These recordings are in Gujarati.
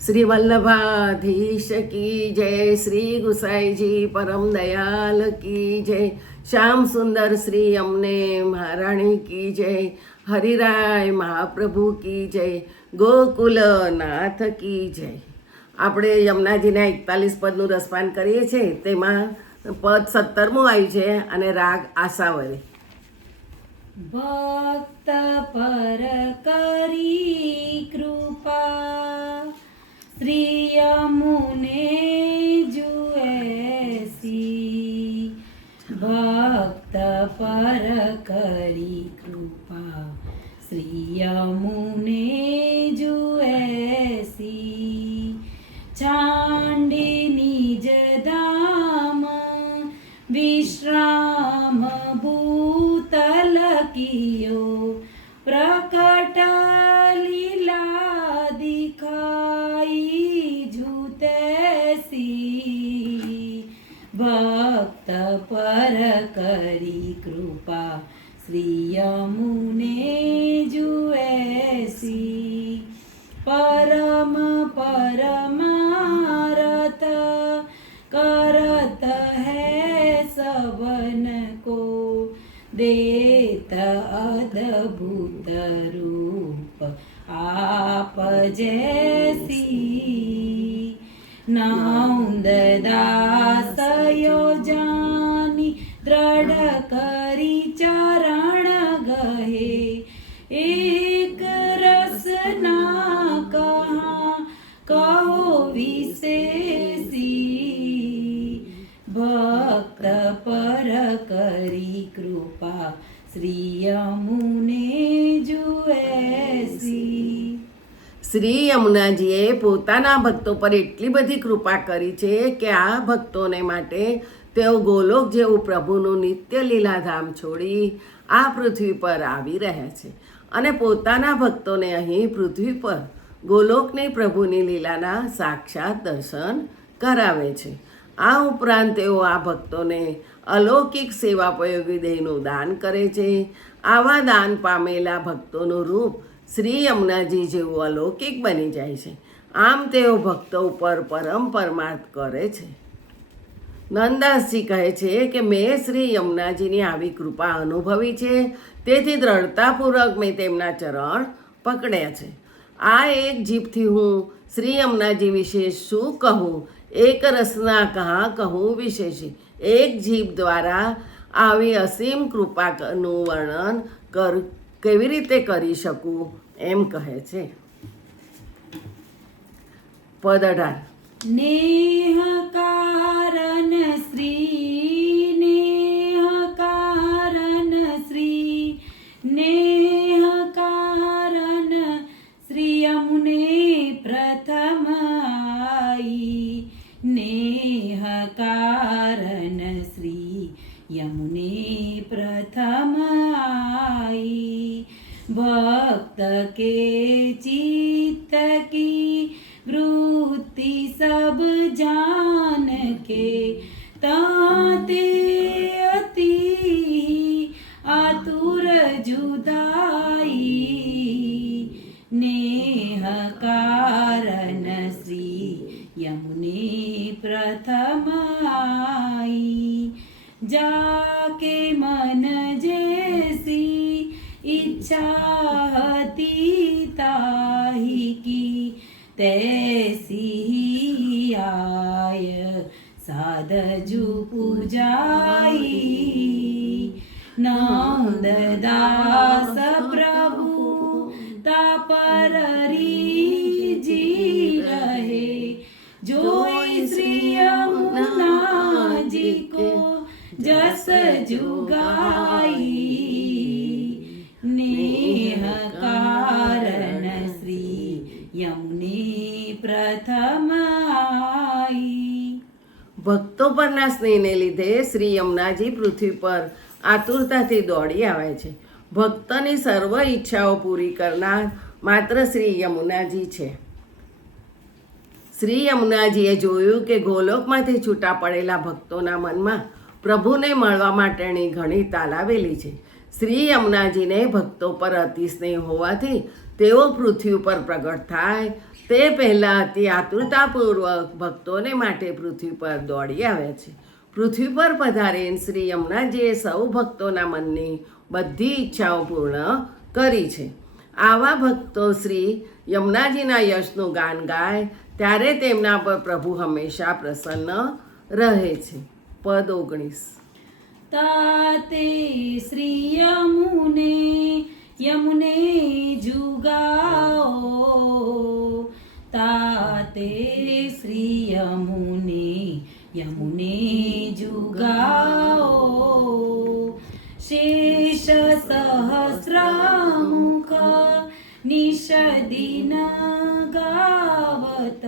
श्री वल्लभाधीश की जय, श्री गुसाई जी परम दयाल की जय, श्याम सुंदर श्री यमुने महाराणी की जय, हरिराय महाप्रभु की जय, ગોકુલનાથ કી જય. આપણે યમુનાજીના 41 પદનું રસપાન કરીએ છીએ. તેમાં પદ 17મું આવ્યું છે અને રાગ આસાવરી. ભક્ત પર કરી કૃપા શ્રી યમુને જુએસી. ભક્ત પર કરી કૃપા શ્રી યમુને જુએસી. ચાંડી નિજ ધામ વિશ્રામ ભૂતલ કિયો. પ્રકટ લીલા દિખાઈ જુતેસી. ભક્ત પર કરી કૃપા શ્રી યમુને જુએસી. પરમ परमारथ करत है सबन को. देत अद्भुत रूप आप जैसी. नौंद दास यो जानी दृढ़ करी चरण गहे. एक रस ना कहा कहो विशेषी. भक्त पर करी कृपा श्री यमुने जुएसी. શ્રી યમુનાજીએ પોતાના ભક્તો પર એટલી બધી કૃપા કરી છે કે આ ભક્તોને માટે તેઓ ગોલોક જેવું પ્રભુનું નિત્ય લીલાધામ છોડી આ પૃથ્વી પર આવી રહ્યા છે અને પોતાના ભક્તોને અહીં પૃથ્વી પર ગોલોકની પ્રભુની લીલાના સાક્ષાત દર્શન કરાવે છે. આ ઉપરાંત તેઓ આ ભક્તોને અલૌકિક સેવાપયોગી દેહનું દાન કરે છે. આવા દાન પામેલા ભક્તોનું રૂપ શ્રી યમુનાજી જેવું અલૌકિક બની જાય છે. આમ તેઓ ભક્તો ઉપર પરમ પરમાર્થ કરે છે. નંદાસજી કહે છે કે મેં શ્રી યમુનાજીની આવી કૃપા અનુભવી છે, તેથી દ્રઢતાપૂર્વક મેં તેમના ચરણ પકડ્યા છે. આ એક જીભથી હું શ્રી યમુનાજી વિશે શું કહું? એક રસના કહા કહું વિશેષી. એક જીભ દ્વારા આવી અસીમ કૃપાનું વર્ણન કેવી રીતે કરી શકું એમ કહે છે. પદ 18. नेह कारण श्री नेह कारण श्री नेह कारण श्री यमुने प्रथम आई. नेह कारण श्री यमुने प्रथम आई. भक्त के चित्त की वृत्ति सब जान के. ताते अति आतुर जुदाई. नेह कारण श्री यमुने प्रथम आई. जाके मन जैसी इच्छा हती ताही की. तैसी ही आय साधजु पूजाई. नौंद दास प्रभु तापर जी रहे. जो श्री यमुना जी को जस जुगाई. नेह कारण श्री यमुने प्रथम आई. ભક્તો પરના સ્નેહને લીધે શ્રી યમુનાજી પૃથ્વી પર આતુરતાથી દોડી આવે છે. ભક્તની સર્વ ઈચ્છાઓ પૂરી કરનાર માત્ર શ્રી યમુનાજી છે. શ્રી યમુનાજીએ જોયું કે ગોલોકમાંથી છૂટા પડેલા ભક્તોના મનમાં પ્રભુને મળવા માટેની ઘણી તાલાવેલી છે. શ્રી યમુનાજીને ભક્તો પર અતિ સ્નેહ હોવાથી તેઓ પૃથ્વી ઉપર પ્રગટ થાય તે પહેલાં અતિ આતુરતાપૂર્વક ભક્તોને માટે પૃથ્વી પર દોડી આવ્યા છે. પૃથ્વી પર પધારીને શ્રી યમુનાજીએ સૌ ભક્તોના મનની બધી ઈચ્છાઓ પૂર્ણ કરી છે. આવા ભક્તો શ્રી યમુનાજીના યશનું ગાન ગાય ત્યારે તેમના પર પ્રભુ હંમેશા પ્રસન્ન રહે છે. પદ 19. તાતે શ્રી યમુને જુગાઓ, તાતે શ્રી યમુને જુગાઓ, શેષ સહસ્રમુખ નિષદિન ગાવત,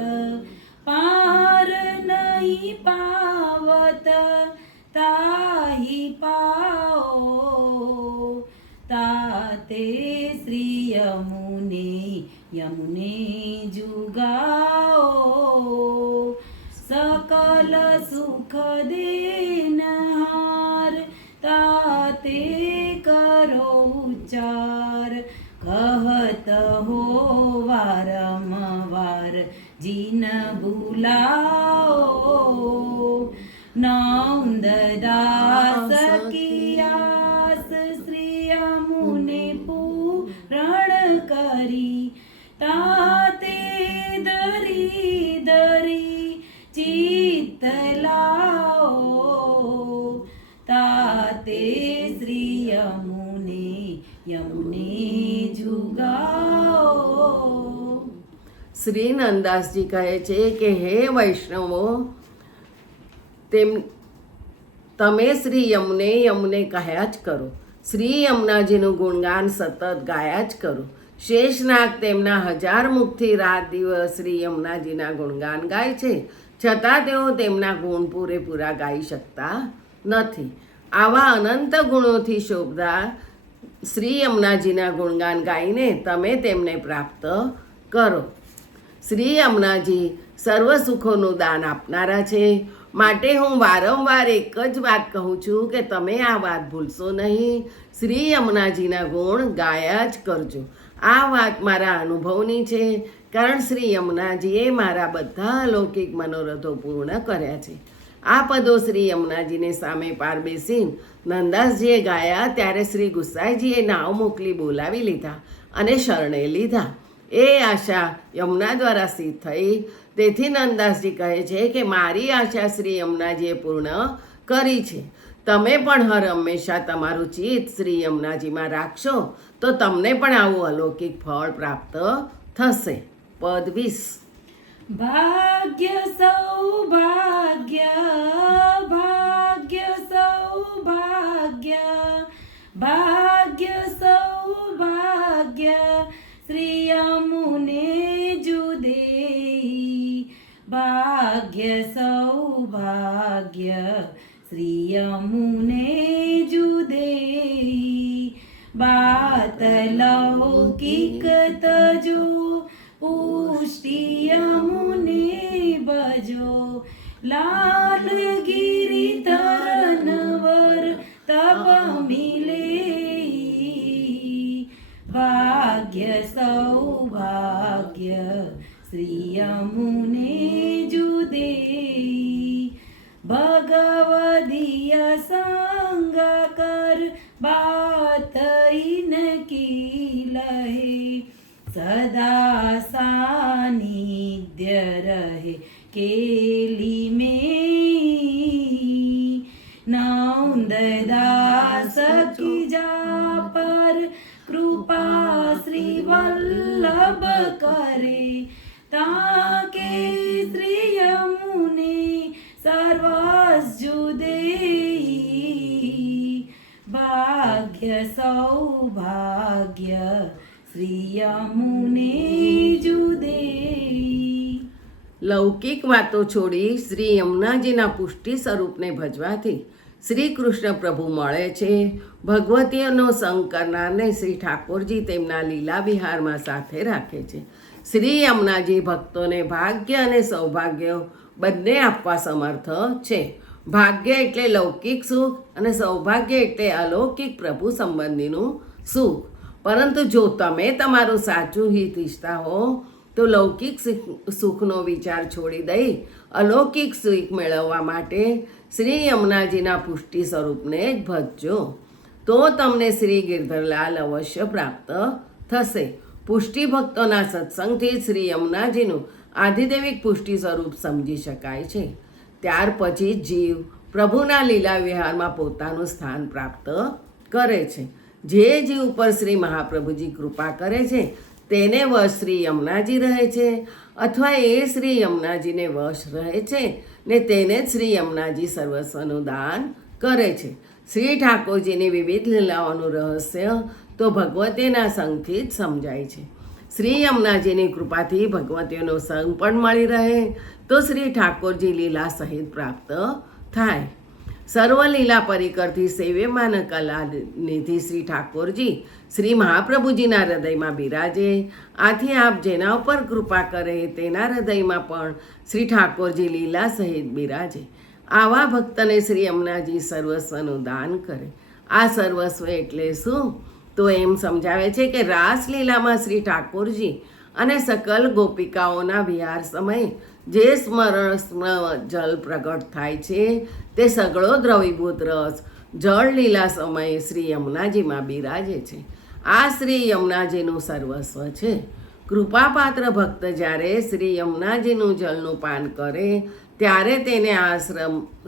પાર નહીં પાવત તાહી પાઓ, તાતે શ્રી યમુને જુગાઓ, સકલ સુખ દેનહાર તાતે કરો ઉચ્ચાર, કહત હો વારંવાર જીન બુલાઓ, નંદદાસ કિયાસ શ્રી યમુને પૂરણ કરી, તાતે દરી દરી ચિત્ત લાઓ, તાતે શ્રી યમુને જુગાઓ. શ્રી નંદાસજી કહે છે કે હે વૈષ્ણવો, તમે શ્રી યમુને કહ્યા જ કરો. શ્રી યમુનાજીનું ગુણગાન સતત ગાયા જ કરો. શેષનાગ તેમના 1000 મુખથી રાત દિવસ શ્રી યમુનાજીના ગુણગાન ગાય છે, છતાં તેઓ તેમના ગુણ પૂરેપૂરા ગાઈ શકતા નથી. આવા અનંત ગુણોથી શોભતા શ્રી યમુનાજીના ગુણગાન ગાઈને તમે તેમને પ્રાપ્ત કરો. શ્રી યમુનાજી સર્વ સુખોનું દાન આપનારા છે, માટે હું વારંવાર એક જ વાત કહું છું કે તમે આ વાત ભૂલશો નહીં. શ્રી યમુનાજીના ગુણ ગાયા જ કરજો. આ વાત મારા અનુભવની છે, કારણ શ્રી યમુનાજીએ મારા બધા અલૌકિક મનોરથો પૂર્ણ કર્યા છે. આ પદો શ્રી યમુનાજીને સામે પાર બેસીને નંદાસજીએ ગાયા ત્યારે શ્રી ગુસાઈજીએ નાવ મોકલી બોલાવી લીધા અને શરણે લીધા. એ આશા યમુના દ્વારા સિદ્ધ થઈ. તેથી નંદાસજી કહે છે કે મારી આશા શ્રી યમુનાજીએ પૂર્ણ કરી છે. તમે પણ હર હંમેશા તમારું ચિત્ત શ્રી યમુનાજીમાં રાખશો તો તમને પણ આવું અલૌકિક ફળ પ્રાપ્ત થશે. પદ 20. ભાગ્ય સૌભાગ્ય, ભાગ્ય સૌભાગ્ય, ભાગ્ય સૌભાગ્ય શ્રી યમુને જુદેઈ, ભાગ્ય સૌભાગ્ય શ્રી યમુને જુદેઈ, બાત લૌકિક તજો પુષ્ટિ યમુને ભજો, લાલ ગિરી તરનવર તપ મિલે, ભાગ્ય સૌભાગ્ય શ્રી યમુને જુદેઈ, ભગવદીય સંગ કર બાત ઇનકી લહે, સદા સાનિધ્ય રહે કેલી में, નંદદાસ કી જા પર કૃપા શ્રી વલ્લભ કરે, તાકે શ્રી યમુને સર્વસ જુદેઈ, ભાગ્ય સૌભાગ્ય શ્રી યમુને જુદેઈ. લૌકિક વાતો છોડી શ્રી યમુનાજીના પુષ્ટિ સ્વરૂપને ભજવાથી શ્રી કૃષ્ણ પ્રભુ મળે છે. ભગવતીઓનો સંગ કરનારને શ્રી ઠાકોરજી તેમના લીલા વિહારમાં સાથે રાખે છે. શ્રી યમુનાજી ભક્તોને ભાગ્ય અને સૌભાગ્ય બંને આપવા સમર્થ છે. ભાગ્ય એટલે લૌકિક સુખ અને સૌભાગ્ય એટલે અલૌકિક પ્રભુ સંબંધીનું સુખ. પરંતુ જો તમે તમારું સાચું હિત ઈચ્છતા હો તો લૌકિક સુખનો વિચાર છોડી દઈ અલૌકિક સુખ મેળવવા માટે શ્રી યમુનાજીના પુષ્ટિ સ્વરૂપને જ ભજજો, તો તમને શ્રી ગિરધરલાલ અવશ્ય પ્રાપ્ત થશે. પુષ્ટિ ભક્તોના સત્સંગથી શ્રી યમુનાજીનું આધિદેવિક પુષ્ટિ સ્વરૂપ સમજી શકાય છે. ત્યાર પછી જીવ પ્રભુના લીલા વિહારમાં પોતાનું સ્થાન પ્રાપ્ત કરે છે. જે જીવ ઉપર શ્રી મહાપ્રભુજી કૃપા કરે છે તેને વશ શ્રી યમુનાજી રહે છે, અથવા એ શ્રી યમુનાજીને વશ રહે છે ને તેને જ શ્રી યમુનાજી સર્વસ્વનું દાન કરે છે. શ્રી ઠાકોરજીની વિવિધ લીલાઓનું રહસ્ય તો ભગવતીના સંગથી જ સમજાય છે. શ્રી યમુનાજીની કૃપાથી ભગવતીઓનો સંગ પણ મળી રહે તો શ્રી ઠાકોરજી લીલા સહિત પ્રાપ્ત થાય. સર્વ લીલા પરિકરથી સેવ્યમાન કલાનિધિ શ્રી ઠાકોરજી શ્રી મહાપ્રભુજીના હૃદયમાં બિરાજે. આથી આપ જેના ઉપર કૃપા કરે તેના હૃદયમાં પણ શ્રી ઠાકોરજી લીલા સહિત બિરાજે. આવા ભક્તને શ્રી યમુનાજી સર્વસ્વનું દાન કરે. આ સર્વસ્વ એટલે શું? તો એમ સમજાવે છે કે રાસલીલામાં શ્રી ઠાકોરજી અને સકલ ગોપિકાઓના વિહાર સમયે જે સ્મરણ જલ પ્રગટ થાય છે તે સગળો દ્રવીભૂત રસ જળ લીલા સમયે શ્રી યમુનાજીમાં બિરાજે છે. આ શ્રી યમુનાજીનું સર્વસ્વ છે. કૃપાપાત્ર ભક્ત જ્યારે શ્રી યમુનાજીનું જળનું પાન કરે ત્યારે તેને આ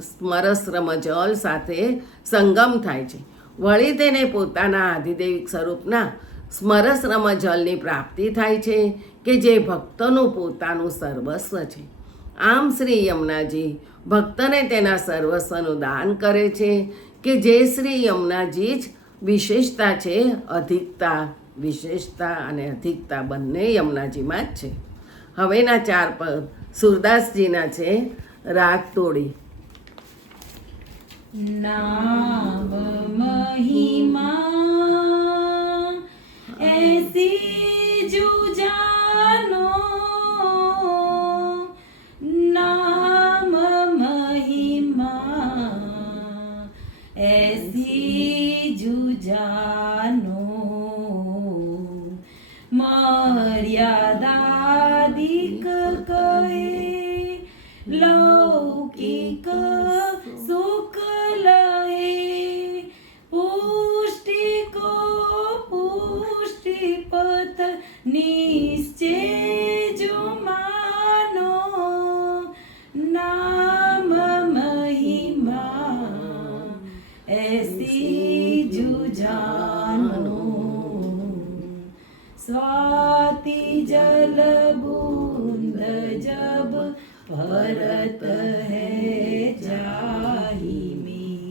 સ્મરશ્રમ જલ સાથે સંગમ થાય છે. વળી તેને પોતાના આધિદેવિક સ્વરૂપના સ્મરશ્રમ જલની પ્રાપ્તિ થાય છે કે જે ભક્તનું પોતાનું સર્વસ્વ છે. આમ શ્રી યમુનાજી ભક્તને તેના સર્વસ્વનું દાન કરે છે કે જે શ્રી યમુનાજી જ વિશેષતા છે. અધિકતા, વિશેષતા અને અધિકતા બંને યમુનાજીમાં જ છે. હવેના 4 પદ સુરદાસજીના છે. રાગ તોડી. नाम महिमा ऐसी जो जानो, नाम महिमा ऐसी जो जानो, मर्यादादिक कहे लौकिक सुख लहे, पुष्टि को पुष्टि पथ निश्चय जो मानो, नाम महिमा ऐसी जो जानो, स्वाति जल बूंद जब भरत है जाहि में,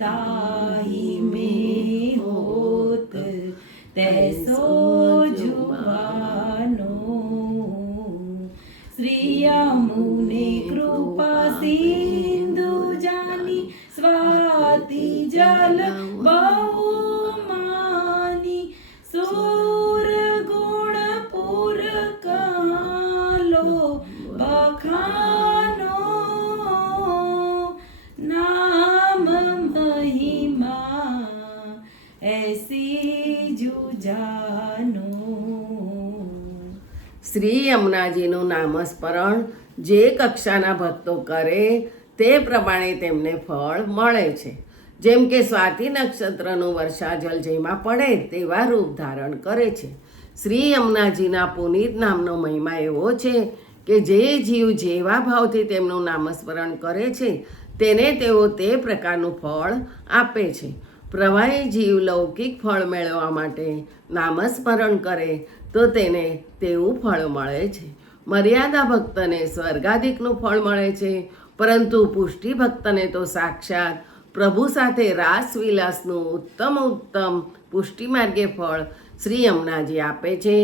ताहि में होत तैसो जुबानो, श्री यमुने कृपा सिंधु जानी, स्वाति जल बहुमानी, सूर गुण पुर कालो बखानो, नाम महिमा ऐसी जो जानो. શ્રી યમુનાજીનું નામસ્મરણ જે કક્ષાના ભક્તો કરે તે પ્રમાણે તેમને ફળ મળે છે. જેમ કે સ્વાતિ નક્ષત્રનું વર્ષાજલ જેમાં પડે તેવા રૂપ ધારણ કરે છે. શ્રી યમુનાજીના પુનીત નામનો મહિમા એવો છે કે જે જીવ જેવા ભાવથી તેમનું નામસ્મરણ કરે છે તેને તેઓ તે પ્રકારનું ફળ આપે છે. પ્રવાહી જીવ લૌકિક ફળ મેળવવા માટે નામસ્મરણ કરે તો તેને તેવું ફળ મળે છે. મર્યાદા ભક્તને સ્વર્ગાધિકનું ફળ મળે છે, પરંતુ પુષ્ટિ ભક્તને તો સાક્ષાત પ્રભુ સાથે રાસવિલાસનું ઉત્તમ પુષ્ટિ માર્ગે ફળ શ્રી યમુનાજી આપે છે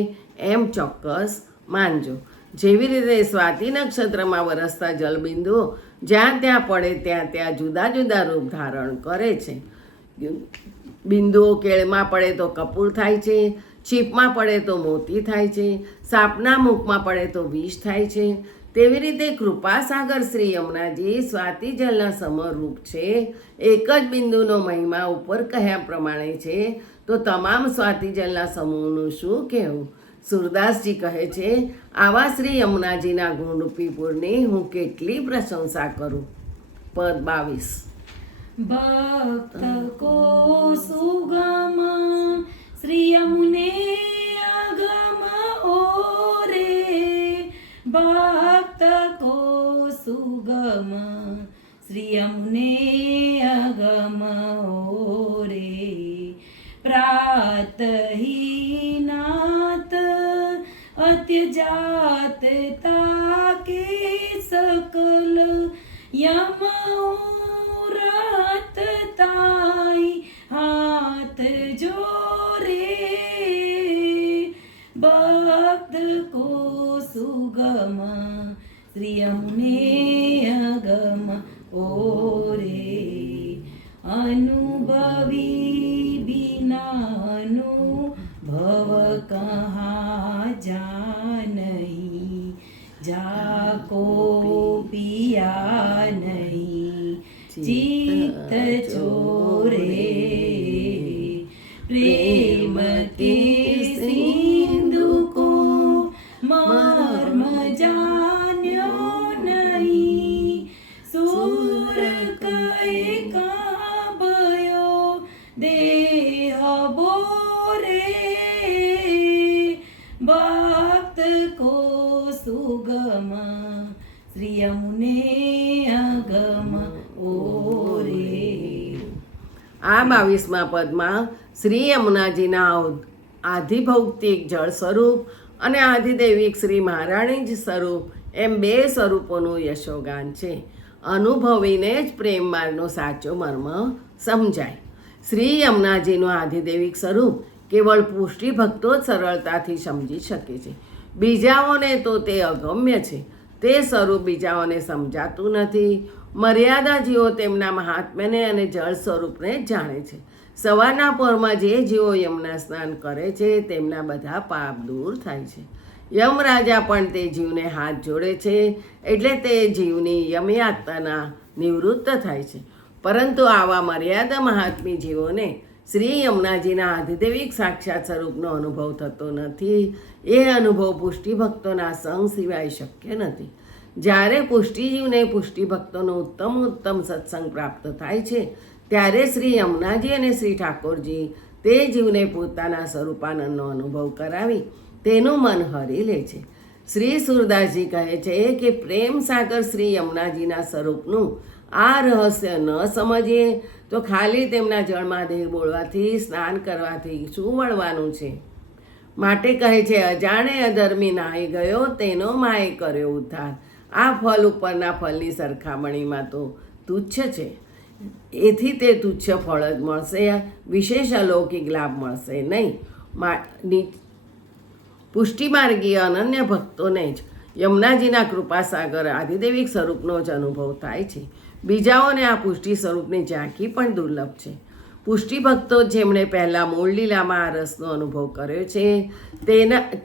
એમ ચોક્કસ માનજો. જેવી રીતે સ્વાતિ નક્ષત્રમાં વરસતા જલબિંદુઓ જ્યાં ત્યાં પડે ત્યાં ત્યાં જુદા જુદા રૂપ ધારણ કરે છે. બિંદુઓ કેળમાં પડે તો કપૂર થાય છે, છીપમાં પડે તો મોતી થાય છે, સાપના મુખમાં પડે તો વિષ થાય છે. તેવી રીતે કૃપાસાગર શ્રી યમુનાજી સ્વાતિ જલના સમરૂપ છે. એક જ બિંદુનો મહિમા ઉપર કહ્યા પ્રમાણે છે તો તમામ સ્વાતિ જલના સમૂહનું શું કહેવું? સુરદાસજી કહે છે, આવા શ્રી યમુનાજીના ગુણરૂપી પૂરની હું કેટલી પ્રશંસા કરું. પદ 22. ભક્ત કો સુગમ શ્રી યમુને આગમ ઓરે, ભક્ત કો સુગમ શ્રી યમુને આગમ ઓરે, प्रातहि नाथ अत्यजात ताके सकल यमरात ताई हाथ जोरे, भक्त को सुगम श्री यमुने अगम ओरे, अनुभवी अनुभव कहाँ जानही, जाको पिया नहीं चित्त चोरे, प्रेम के सिंधु को मर्म जान्यो नहीं, सूर कहे काबयो देह बोरे, भक्त को सुगम श्री यमुने अगम ओरे. આ 22મા પદમાં શ્રી યમુનાજીના આધિભૌતિક જળ સ્વરૂપ અને આધિદૈવિક શ્રી મહારાણી જ સ્વરૂપ એમ બે સ્વરૂપોનું યશોગાન છે. અનુભવીને જ પ્રેમ માર્ગનો સાચો મર્મ સમજાય. શ્રી યમુનાજીનું આધિદૈવિક સ્વરૂપ કેવળ પુષ્ટિ ભક્તો જ સરળતાથી સમજી શકે છે. બીજાઓને તો તે અગમ્ય છે. તે સ્વરૂપ બીજાઓને સમજાતું નથી. મર્યાદા જીવો તેમના મહાત્મ્યને અને જળ સ્વરૂપને જ જાણે છે. સવારના પહોરમાં જે જીવો યમુના સ્નાન કરે છે તેમના બધા પાપ દૂર થાય છે. યમરાજા પણ તે જીવને હાથ જોડે છે, એટલે તે જીવની યમયાતના નિવૃત્ત થાય છે. પરંતુ આવા મર્યાદા મહાત્મી જીવોને શ્રી યમુનાજીના આધિદૈવિક સાક્ષાત સ્વરૂપનો અનુભવ થતો નથી. એ અનુભવ પુષ્ટિ ભક્તોના સંગ સિવાય શક્ય નથી. જ્યારે પુષ્ટિજીવને પુષ્ટિ ભક્તોનો ઉત્તમ સત્સંગ પ્રાપ્ત થાય છે ત્યારે શ્રી યમુનાજી અને શ્રી ઠાકોરજી તે જીવને પોતાના સ્વરૂપાનંદનો અનુભવ કરાવી તેનું મન હરી લે છે. શ્રી સુરદાસજી કહે છે કે પ્રેમ સાગર શ્રી યમુનાજીના સ્વરૂપનું આ રહસ્ય ન સમજીએ તો ખાલી તેમના જળમાં દેહ બોળવાથી સ્નાન કરવાથી શું વળવાનું છે. માટે કહે છે, અજાણે અધર્મી નાહી ગયો તેનો માએ કર્યો ઉદ્ધાર. આ ફળ ઉપરના ફળની સરખામણીમાં તો તુચ્છ છે. એથી તે તુચ્છ ફળ જ મળશે, વિશેષ અલૌકિક લાભ મળશે નહીં. પુષ્ટિમાર્ગીય અનન્ય ભક્તોને જ યમુનાજીના કૃપાસાગર આધિદૈવિક સ્વરૂપનો જ અનુભવ થાય છે. બીજાઓને આ પુષ્ટિ સ્વરૂપની ઝાંખી પણ દુર્લભ છે. પુષ્ટિ ભક્તો જેમણે પહેલાં મૂળ લીલામાં આ રસનો અનુભવ કર્યો છે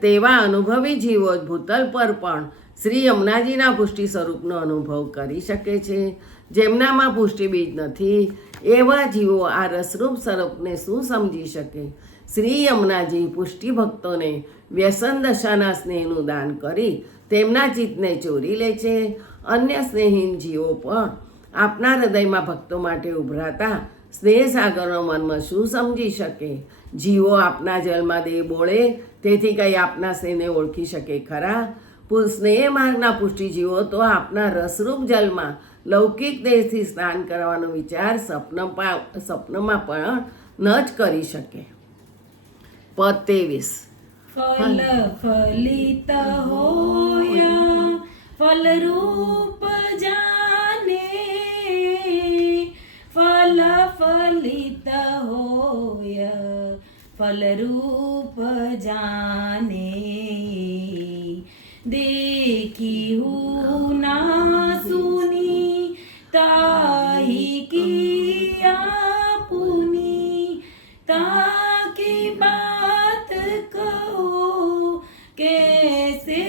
તેવા અનુભવી જીવો ભૂતલ પર પણ શ્રી યમુનાજીના પુષ્ટિ સ્વરૂપનો અનુભવ કરી શકે છે. જેમનામાં પુષ્ટિ બીજ નથી એવા જીવો આ રસરૂપ સ્વરૂપને શું સમજી શકે. શ્રી યમુનાજી પુષ્ટિ ભક્તોને વ્યસન દશાના સ્નેહનું દાન કરી તેમના ચિત્તને ચોરી લે છે. અન્ય સ્નેહીન જીવો પણ આપના હૃદયમાં ભક્તો માટે ઉભરાતા સ્નેહ સાગરનો મનમાં શું સમજી શકે. જીવો આપના જલમાં દેહ બોળે તેથી કંઈ આપના સ્નેહને ઓળખી શકે ખરા. સ્નેહ માર્ગના પુષ્ટિ જીવો તો આપના રસરૂપ જલમાં લૌકિક દેહથી સ્નાન કરવાનો વિચાર સ્વપ્નમાં પણ ન જ કરી શકે. પદ 23. ફલ ફલિત હોયા ફલ રૂપ જાને, ફલ ફલિત હોયા ફલ રૂપ જાને, देखी हूँ ना सुनी ताही किया पुनी, ताकी बात कहो कैसे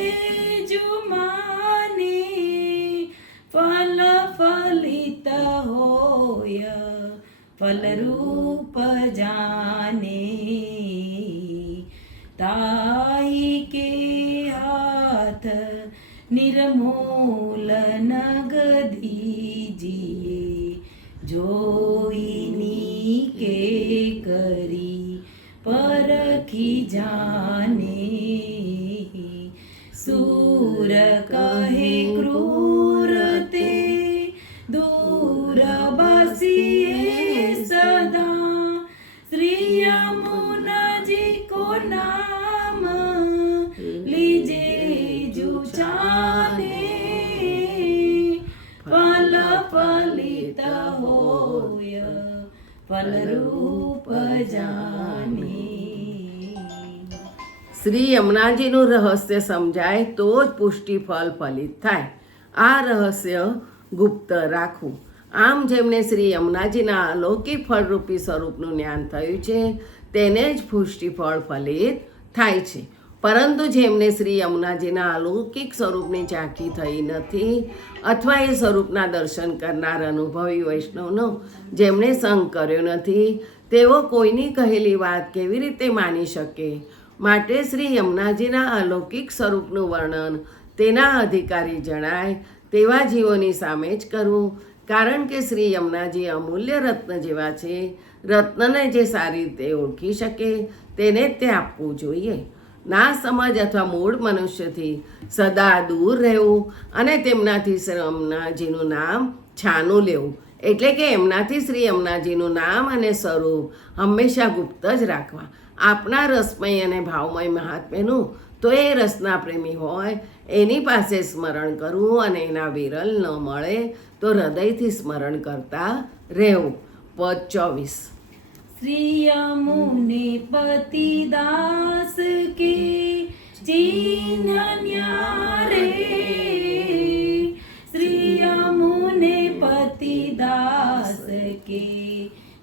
जुमाने, फल फलित होय फल रूप जाने, ताही મૂલ નગદીજીએ જોઈની કે કરી પરખી જાને સૂર કહે ક્રૂર તે દૂર બસીએ સદા શ્રી યમુનાજી કો નામ લીજે जुचाने फल फलित होय फल रूप जाने. શ્રી યમુનાજીનું રહસ્ય સમજાય તો જ પુષ્ટિ ફળ ફલિત થાય. આ રહસ્ય ગુપ્ત રાખવું. આમ જેમને શ્રી યમુનાજીના અલૌકિક ફળરૂપી સ્વરૂપનું જ્ઞાન થયું છે તેને જ પુષ્ટિ ફળ ફલિત થાય છે. પરંતુ જેમને શ્રી યમુનાજીના અલૌકિક સ્વરૂપની ઝાંખી થઈ નથી અથવા એ સ્વરૂપના દર્શન કરનાર અનુભવી વૈષ્ણવનો જેમણે સંગ કર્યો નથી તેઓ કોઈની કહેલી વાત કેવી રીતે માની શકે? માટે શ્રી યમુનાજીના અલૌકિક સ્વરૂપનું વર્ણન તેના અધિકારી જણાય તેવા જીવોની સામે જ કરવું. કારણ કે શ્રી યમુનાજી અમૂલ્ય રત્ન જેવા છે. રત્નને જે સારી રીતે ઓળખી શકે તેને જ તે આપવું જોઈએ. ના સમજ અથવા મૂળ મનુષ્યથી સદા દૂર રહેવું અને તેમનાથી શ્રી યમુનાજીનું નામ છાનું લેવું. એટલે કે એમનાથી શ્રી યમુનાજીનું નામ અને સ્વરૂપ હંમેશા ગુપ્ત જ રાખવા. આપણા રસમય અને ભાવમય મહાત્મ્યનું તો એ રસના પ્રેમી હોય એની પાસે સ્મરણ કરવું અને એના વિરલ ન મળે તો હૃદયથી સ્મરણ કરતા રહેવું. પદ 24. श्री यमुने पति दास के चिन्ह न्यारे श्री यमुने पति दास के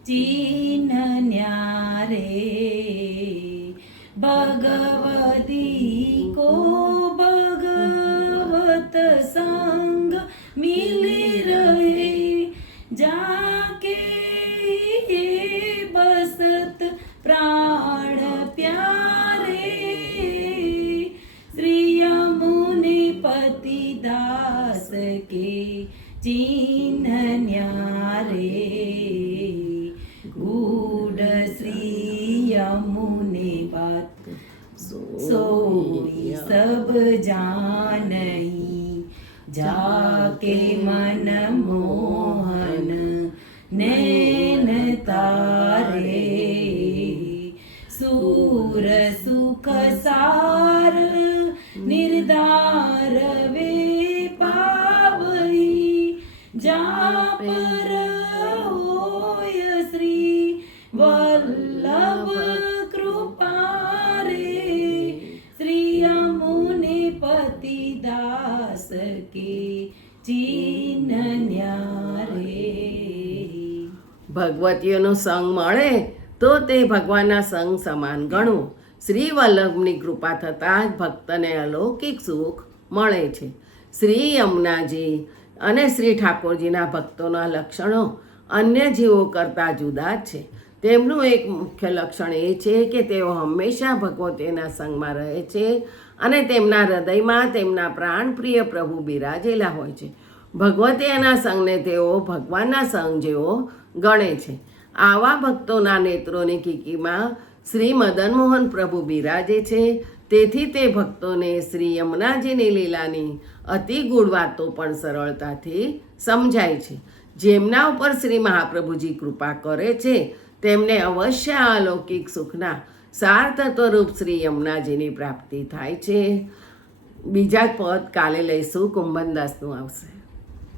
चिन्ह न्यारे भगवती को भगवत संग मिले रहे जाके बसत प्राण प्यारे श्री यमुने पति दास के चिन्ह न्यारे गूढ़ श्री यमुने बात सोई सब जानही जाके मन मोहन नैन तारे सूर सुख सार निर्धार वे पावई जा पर होय श्री वल्लभ कृपारे श्री यमुने पति दास के चिन्ह न्यारे. ભગવતીઓનો સંગ મળે તો તે ભગવાનના સંગ સમાન ગણવું. શ્રી વલ્લભની કૃપા થતાં જ ભક્તને અલૌકિક સુખ મળે છે. શ્રી યમુનાજી અને શ્રી ઠાકોરજીના ભક્તોના લક્ષણો અન્ય જીવો કરતાં જુદા જ છે. તેમનું એક મુખ્ય લક્ષણ એ છે કે તેઓ હંમેશા ભગવતીના સંગમાં રહે છે અને તેમના હૃદયમાં તેમના પ્રાણપ્રિય પ્રભુ બિરાજેલા હોય છે. ભગવતીના સંગને તેઓ ભગવાનના સંગ જેવો ગણે છે. આવા ભક્તોના નેત્રોની કીકીમાં શ્રી મદન મોહન પ્રભુ બિરાજે છે. તેથી તે ભક્તોને શ્રી યમુનાજીની લીલાની અતિ ગૂઢ વાતો પણ સરળતાથી સમજાય છે. જેમના ઉપર શ્રી મહાપ્રભુજી કૃપા કરે છે તેમને અવશ્ય આ અલૌકિક સુખના સાર તત્વરૂપ શ્રી યમુનાજીની પ્રાપ્તિ થાય છે. બીજા પદ કાલે લઈશું. કુંભનદાસનું આવશે.